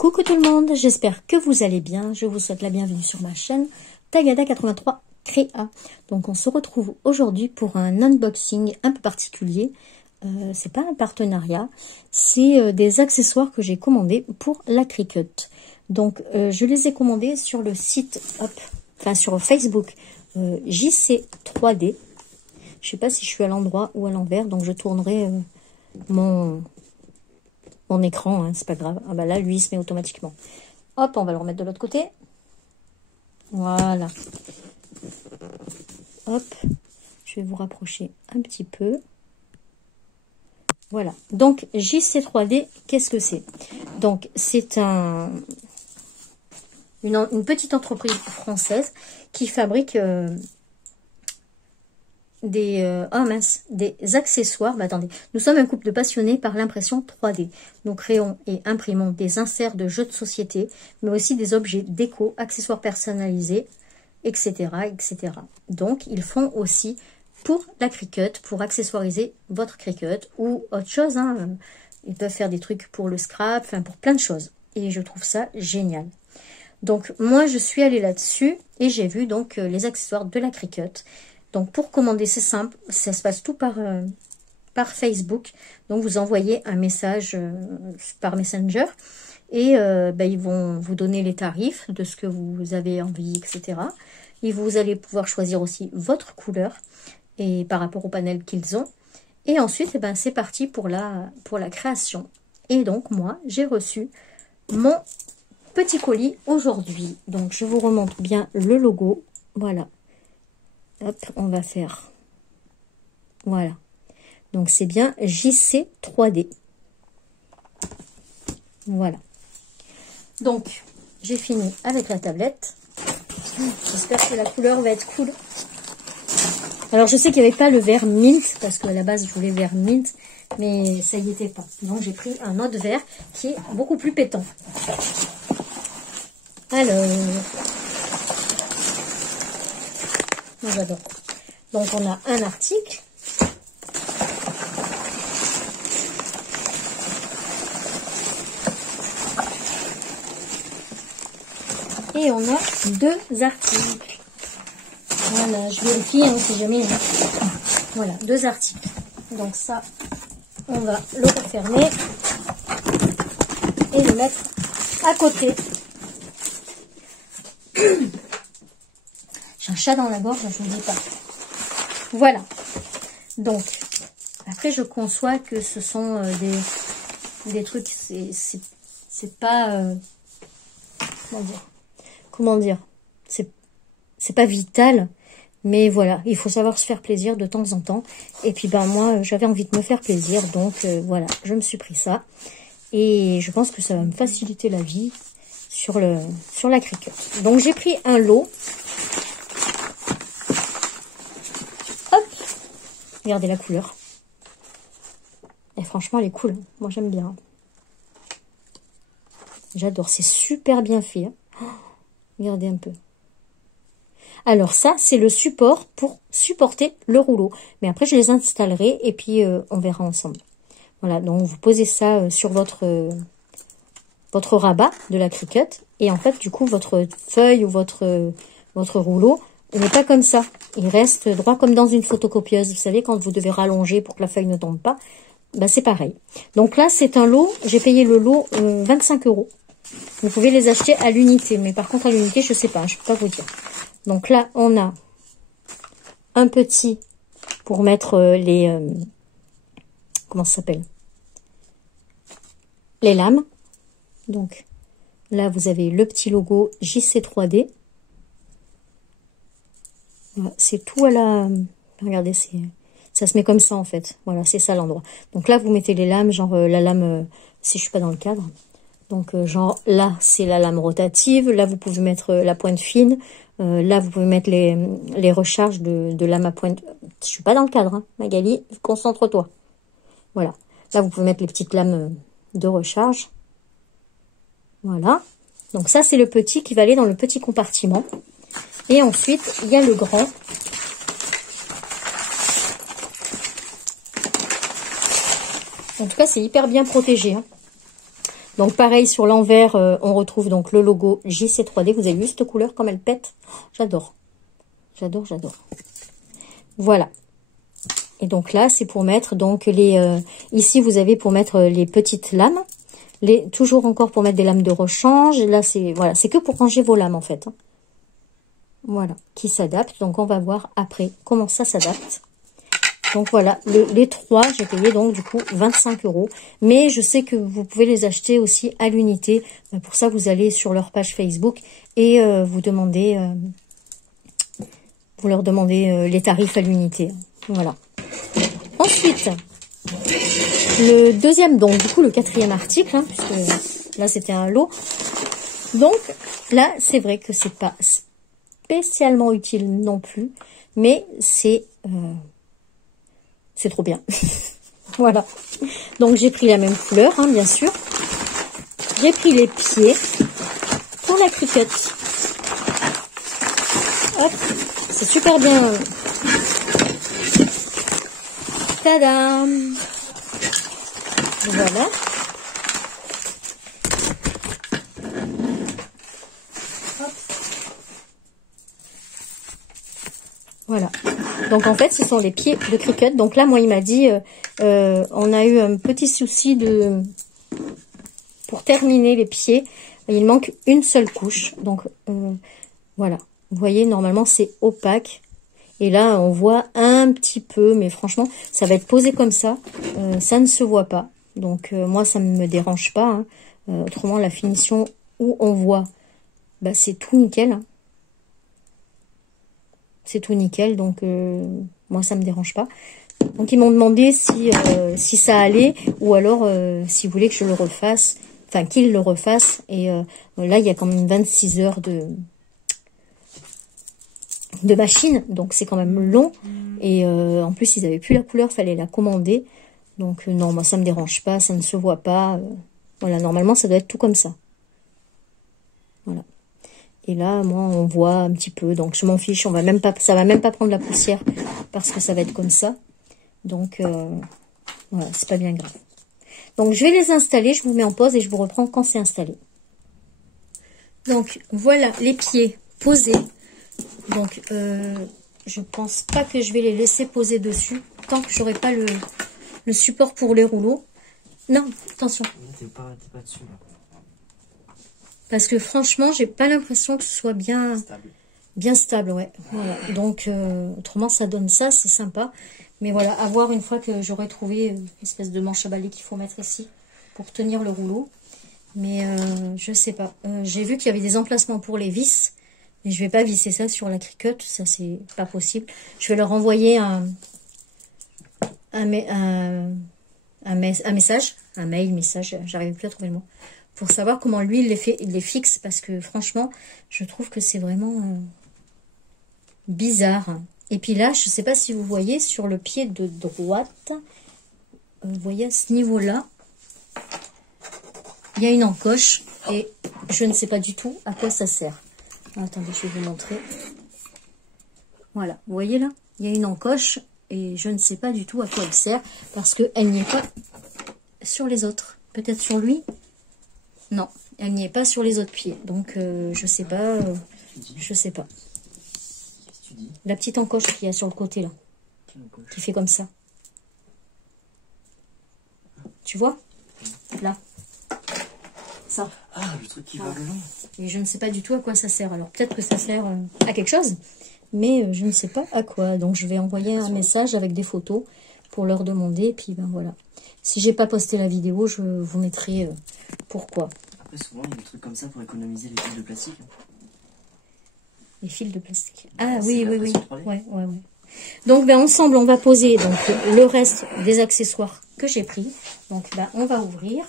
Coucou tout le monde, j'espère que vous allez bien. Je vous souhaite la bienvenue sur ma chaîne Tagada83 Créa. Donc on se retrouve aujourd'hui pour un unboxing un peu particulier. C'est pas un partenariat, c'est des accessoires que j'ai commandés pour la Cricut. Donc je les ai commandés sur le site, sur Facebook JC3D. Je sais pas si je suis à l'endroit ou à l'envers, donc je tournerai mon écran, hein, c'est pas grave. Ah bah là, lui, il se met automatiquement. Hop, on va le remettre de l'autre côté. Voilà. Hop, je vais vous rapprocher un petit peu. Voilà. Donc, JC3D, qu'est-ce que c'est? Donc, c'est une petite entreprise française qui fabrique des accessoires. Bah, attendez, nous sommes un couple de passionnés par l'impression 3D. Nous créons et imprimons des inserts de jeux de société, mais aussi des objets déco, accessoires personnalisés, etc., etc. Donc, ils font aussi pour la Cricut, pour accessoiriser votre Cricut ou autre chose. Hein. Ils peuvent faire des trucs pour le scrap, enfin pour plein de choses. Et je trouve ça génial. Donc, moi, je suis allée là-dessus et j'ai vu donc les accessoires de la Cricut. Donc, pour commander, c'est simple. Ça se passe tout par Facebook. Donc, vous envoyez un message par Messenger. Et ils vont vous donner les tarifs de ce que vous avez envie, etc. Et vous allez pouvoir choisir aussi votre couleur et par rapport au panel qu'ils ont. Et ensuite, c'est parti pour la création. Et donc, moi, j'ai reçu mon petit colis aujourd'hui. Donc, je vous remonte bien le logo. Voilà. Hop, on va faire. Voilà. Donc, c'est bien JC3D. Voilà. Donc, j'ai fini avec la tablette. J'espère que la couleur va être cool. Alors, je sais qu'il n'y avait pas le vert mint, parce qu'à la base, je voulais vert mint, mais ça y était pas. Donc, j'ai pris un autre vert qui est beaucoup plus pétant. Alors... moi, j'adore. Donc, on a un article. Et on a deux articles. Voilà, je vérifie, hein, si jamais. Hein. Voilà, deux articles. Donc ça, on va le refermer et le mettre à côté. J'ai un chat dans la gorge, je ne dis pas. Voilà. Donc, après, je conçois que ce sont des trucs, c'est pas... comment dire, c'est pas vital, mais voilà, il faut savoir se faire plaisir de temps en temps. Et puis moi, j'avais envie de me faire plaisir, donc voilà, je me suis pris ça. Et je pense que ça va me faciliter la vie sur la Cricut. Donc j'ai pris un lot. Hop, regardez la couleur. Et franchement, elle est cool. Moi, j'aime bien. J'adore, c'est super bien fait. Hein. Oh, regardez un peu. Alors ça, c'est le support pour supporter le rouleau. Mais après, je les installerai et puis on verra ensemble. Voilà, donc vous posez ça sur votre rabat de la Cricut. Et en fait, du coup, votre feuille ou votre rouleau n'est pas comme ça. Il reste droit comme dans une photocopieuse. Vous savez, quand vous devez rallonger pour que la feuille ne tombe pas, c'est pareil. Donc là, c'est un lot. J'ai payé le lot 25 €. Vous pouvez les acheter à l'unité. Mais par contre, à l'unité, je ne sais pas. Je ne peux pas vous dire. Donc là, on a un petit pour mettre les... comment ça s'appelle? Les lames. Donc là, vous avez le petit logo JC3D. Voilà, c'est tout à la... regardez, ça se met comme ça en fait. Voilà, c'est ça l'endroit. Donc là, vous mettez les lames, genre la lame... si je suis pas dans le cadre. Donc, genre, là, c'est la lame rotative. Là, vous pouvez mettre la pointe fine. Là, vous pouvez mettre les recharges de lame à pointe. Je suis pas dans le cadre, hein. Magali, concentre-toi. Voilà. Là, vous pouvez mettre les petites lames de recharge. Voilà. Donc, ça, c'est le petit qui va aller dans le petit compartiment. Et ensuite, il y a le grand. En tout cas, c'est hyper bien protégé, hein. Donc pareil, sur l'envers, on retrouve donc le logo JC3D. Vous avez vu cette couleur comme elle pète? J'adore. J'adore, j'adore. Voilà. Et donc là, c'est pour mettre donc les... ici, vous avez pour mettre les petites lames. Toujours encore pour mettre des lames de rechange. Là, c'est voilà, c'est que pour ranger vos lames en fait. Hein. Voilà, qui s'adaptent. Donc on va voir après comment ça s'adapte. Donc voilà, les trois, j'ai payé donc du coup 25 €. Mais je sais que vous pouvez les acheter aussi à l'unité. Pour ça, vous allez sur leur page Facebook et vous leur demandez les tarifs à l'unité. Voilà. Ensuite, le deuxième, donc du coup le quatrième article, hein, puisque là c'était un lot. Donc là, c'est vrai que c'est pas spécialement utile non plus, mais c'est trop bien. Voilà. Donc j'ai pris la même couleur, hein, bien sûr. J'ai pris les pieds pour la Cricut. Hop, c'est super bien. Tadam! Voilà. Hop. Voilà. Donc en fait, ce sont les pieds de Cricut. Donc là, moi, il m'a dit, on a eu un petit souci pour terminer les pieds. Il manque une seule couche. Donc voilà. Vous voyez, normalement, c'est opaque. Et là, on voit un petit peu, mais franchement, ça va être posé comme ça. Ça ne se voit pas. Donc, moi, ça ne me dérange pas. Hein. Autrement, la finition où on voit, bah, c'est tout nickel. Hein. C'est tout nickel. Donc, moi, ça ne me dérange pas. Donc, ils m'ont demandé si ça allait ou alors s'ils voulaient que je le refasse. Enfin, qu'ils le refassent. Et là, il y a quand même 26 heures de machine, donc c'est quand même long. Et en plus, ils n'avaient plus la couleur, fallait la commander. Donc non, moi ça me dérange pas, ça ne se voit pas. Voilà, normalement ça doit être tout comme ça. Voilà. Et là, moi, on voit un petit peu, donc je m'en fiche. Ça va même pas prendre la poussière parce que ça va être comme ça. Donc voilà, c'est pas bien grave. Donc je vais les installer, je vous mets en pause et je vous reprends quand c'est installé. Donc voilà les pieds posés. Donc, je pense pas que je vais les laisser poser dessus tant que j'aurai pas le support pour les rouleaux. Non, attention. T'es pas dessus, là. Parce que franchement, j'ai pas l'impression que ce soit bien stable, ouais. Voilà. Donc, autrement, ça donne ça, c'est sympa. Mais voilà, à voir une fois que j'aurai trouvé une espèce de manche à balai qu'il faut mettre ici pour tenir le rouleau. Mais je sais pas. J'ai vu qu'il y avait des emplacements pour les vis. Mais je vais pas visser ça sur la Cricut, ça c'est pas possible. Je vais leur envoyer un message, j'arrive plus à trouver le mot, pour savoir comment lui il les fixe, parce que franchement, je trouve que c'est vraiment bizarre. Et puis là, je sais pas si vous voyez, sur le pied de droite, vous voyez à ce niveau-là, il y a une encoche, et je ne sais pas du tout à quoi ça sert. Attendez, je vais vous montrer. Voilà, vous voyez là, il y a une encoche et je ne sais pas du tout à quoi elle sert parce qu'elle n'y est pas sur les autres. Peut-être sur lui? Non, elle n'y est pas sur les autres pieds. Donc, je sais pas. Je sais pas. La petite encoche qu'il y a sur le côté là, qui fait comme ça. Tu vois? Là. Ça. Ah, le truc qui va le long. Et je ne sais pas du tout à quoi ça sert. Alors peut-être que ça sert à quelque chose, mais je ne sais pas à quoi. Donc je vais envoyer un message avec des photos pour leur demander. Et puis ben voilà. Si j'ai pas posté la vidéo, je vous mettrai pourquoi. Après souvent il y a des trucs comme ça pour économiser les fils de plastique. Les fils de plastique. Ah oui. Ouais. Donc ben ensemble on va poser donc le reste des accessoires que j'ai pris. Donc ben on va ouvrir.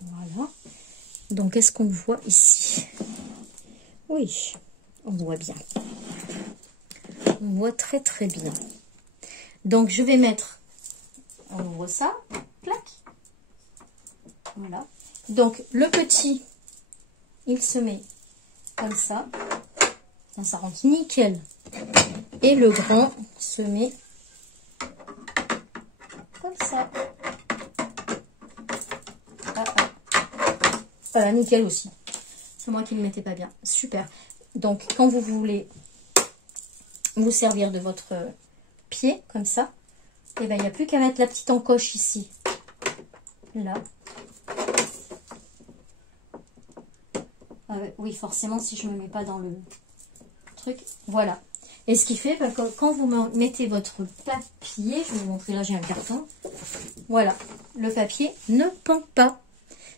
Voilà. Donc, est-ce qu'on voit ici? Oui, on voit bien. On voit très très bien. Donc, je vais mettre... On ouvre ça. Clac. Voilà. Donc, le petit, il se met comme ça. Ça rentre nickel. Et le grand se met comme ça. Nickel aussi. C'est moi qui ne le mettais pas bien. Super. Donc, quand vous voulez vous servir de votre pied, comme ça, et ben il n'y a plus qu'à mettre la petite encoche ici. Là. Oui, forcément, si je ne me mets pas dans le truc. Voilà. Et ce qui fait, ben, quand vous mettez votre papier, je vais vous montrer, là j'ai un carton. Voilà. Le papier ne pend pas.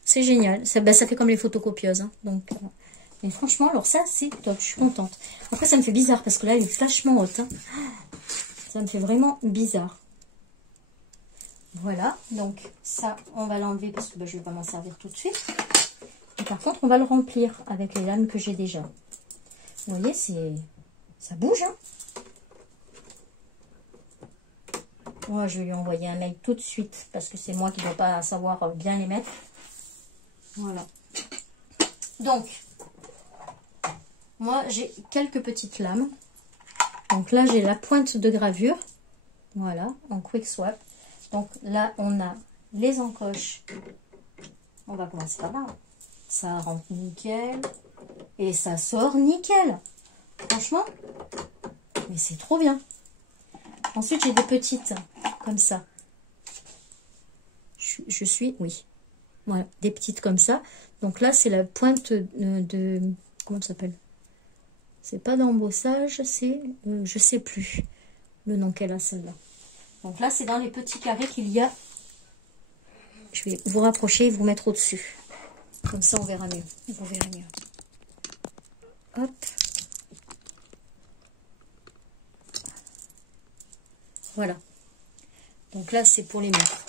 C'est génial. Ça, ben, ça fait comme les photocopieuses. Hein. Donc, mais franchement, alors ça, c'est top. Je suis contente. Après, ça me fait bizarre parce que là, elle est vachement haute. Hein. Ça me fait vraiment bizarre. Voilà. Donc, ça, on va l'enlever parce que ben, je ne vais pas m'en servir tout de suite. Et par contre, on va le remplir avec les lames que j'ai déjà. Vous voyez, ça bouge. Hein. Moi, je vais lui envoyer un mail tout de suite parce que c'est moi qui ne dois pas savoir bien les mettre. Voilà. Donc, moi, j'ai quelques petites lames. Donc là, j'ai la pointe de gravure. Voilà, en quick swap. Donc là, on a les encoches. On va commencer par là. Ça rentre nickel. Et ça sort nickel. Franchement, mais c'est trop bien. Ensuite, j'ai des petites, comme ça. Oui. Voilà, des petites comme ça. Donc là, c'est la pointe de comment ça s'appelle? C'est pas d'embossage, c'est, je sais plus le nom qu'elle a celle-là. Donc là, c'est dans les petits carrés qu'il y a. Je vais vous rapprocher et vous mettre au-dessus. Comme ça, on verra mieux. Vous verrez mieux. Hop. Voilà. Donc là, c'est pour les mettre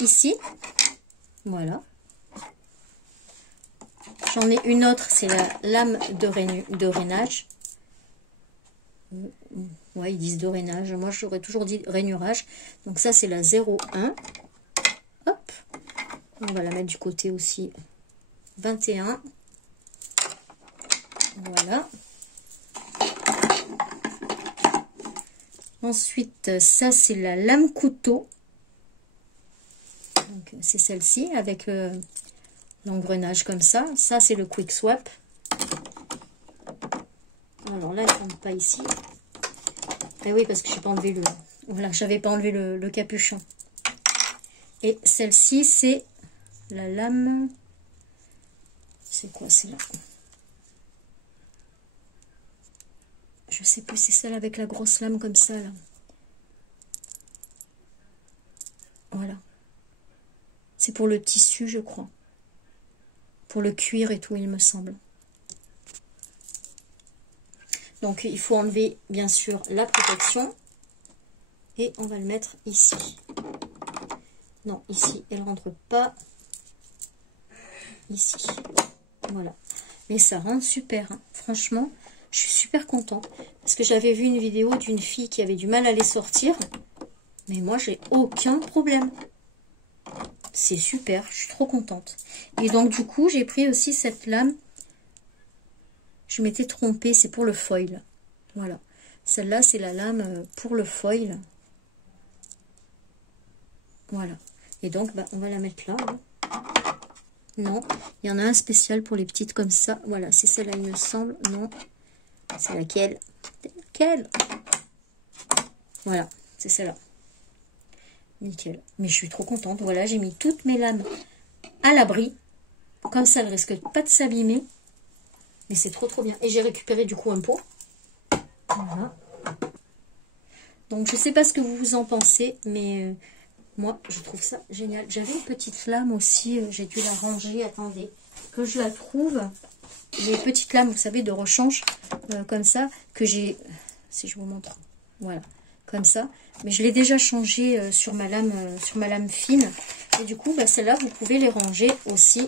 ici. Voilà. J'en ai une autre, c'est la lame de rainage. Ouais, ils disent de rainage. Moi, j'aurais toujours dit rainurage. Donc ça, c'est la 01. Hop. On va la mettre du côté aussi. 21. Voilà. Ensuite, ça, c'est la lame couteau. Donc, c'est celle-ci avec l'engrenage comme ça. Ça, c'est le quick swap. Alors là, elle ne tombe pas ici. Et oui, parce que je n'ai pas enlevé le... Voilà, j'avais pas enlevé le capuchon. Et celle-ci, c'est la lame... C'est quoi, c'est là? Je sais plus, c'est celle avec la grosse lame comme ça, là. Voilà. C'est pour le tissu, je crois. Pour le cuir et tout, il me semble. Donc, il faut enlever, bien sûr, la protection. Et on va le mettre ici. Non, ici, elle ne rentre pas. Ici. Voilà. Mais ça rentre super. Hein. Franchement, je suis super contente. Parce que j'avais vu une vidéo d'une fille qui avait du mal à les sortir. Mais moi, j'ai aucun problème. C'est super. Je suis trop contente. Et donc, du coup, j'ai pris aussi cette lame. Je m'étais trompée. C'est pour le foil. Voilà. Celle-là, c'est la lame pour le foil. Voilà. Et donc, bah, on va la mettre là. Hein. Non. Il y en a un spécial pour les petites comme ça. Voilà. C'est celle-là, il me semble. Non. C'est laquelle? C'est laquelle? Voilà. C'est celle-là. Nickel. Mais je suis trop contente. Voilà. J'ai mis toutes mes lames à l'abri. Comme ça, elles ne risquent pas de s'abîmer. Mais c'est trop, trop bien. Et j'ai récupéré du coup un pot. Voilà. Donc, je ne sais pas ce que vous en pensez. Mais... moi, je trouve ça génial. J'avais une petite lame aussi. J'ai dû la ranger. Attendez. Que je la trouve. Les petites lames, vous savez, de rechange. Comme ça. Que j'ai... Si je vous montre. Voilà. Comme ça. Mais je l'ai déjà changé sur ma lame fine. Et du coup, bah, celles-là, vous pouvez les ranger aussi.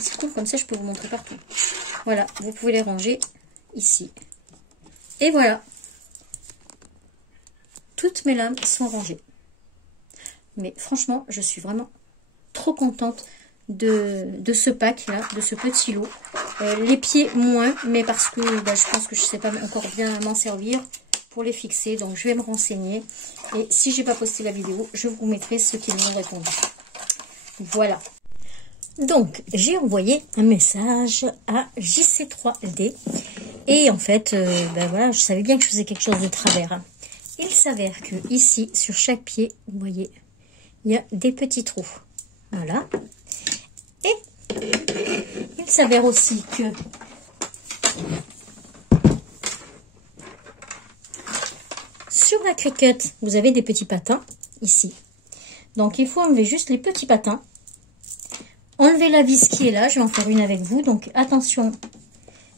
C'est cool. Comme ça, je peux vous montrer partout. Voilà. Vous pouvez les ranger ici. Et voilà. Toutes mes lames sont rangées. Mais franchement, je suis vraiment trop contente de ce pack là, de ce petit lot. Les pieds moins, mais parce que bah, je pense que je ne sais pas encore bien m'en servir pour les fixer. Donc je vais me renseigner. Et si j'ai pas posté la vidéo, je vous mettrai ceux qui m'ont répondu. Voilà. Donc, j'ai envoyé un message à JC3LD. Et en fait, ben voilà, je savais bien que je faisais quelque chose de travers. Hein. Il s'avère que ici, sur chaque pied, vous voyez, il y a des petits trous. Voilà. Et il s'avère aussi que sur la cricket, vous avez des petits patins ici. Donc, il faut enlever juste les petits patins. Enlever la vis qui est là. Je vais en faire une avec vous. Donc, attention,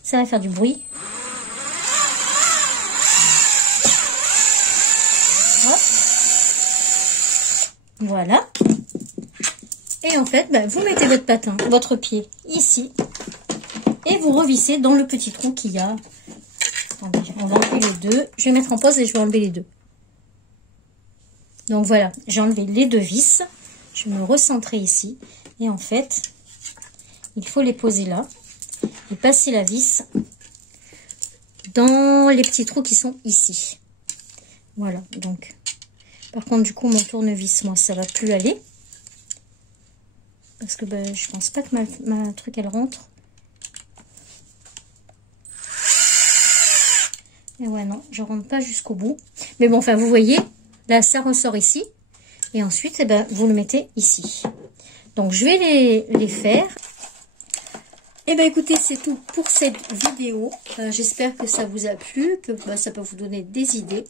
ça va faire du bruit. Hop. Voilà. Et en fait, ben, vous mettez votre patin, votre pied ici. Et vous revissez dans le petit trou qu'il y a. Attendez, on va enlever les deux. Je vais mettre en pause et je vais enlever les deux. Donc voilà, j'ai enlevé les deux vis. Je vais me recentrer ici. Et en fait, il faut les poser là. Et passer la vis dans les petits trous qui sont ici. Voilà, donc. Par contre, du coup, mon tournevis, moi, ça va plus aller. Parce que ben, je pense pas que ma truc, elle rentre. Et ouais, non, je rentre pas jusqu'au bout. Mais bon, enfin, vous voyez, là, ça ressort ici. Et ensuite, eh ben, vous le mettez ici. Donc, je vais les faire. Et ben, écoutez, c'est tout pour cette vidéo. J'espère que ça vous a plu, que ben, ça peut vous donner des idées.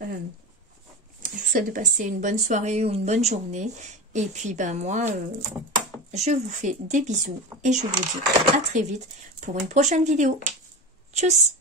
Je vous souhaite de passer une bonne soirée ou une bonne journée. Et puis, ben, moi, je vous fais des bisous. Et je vous dis à très vite pour une prochaine vidéo. Tchuss!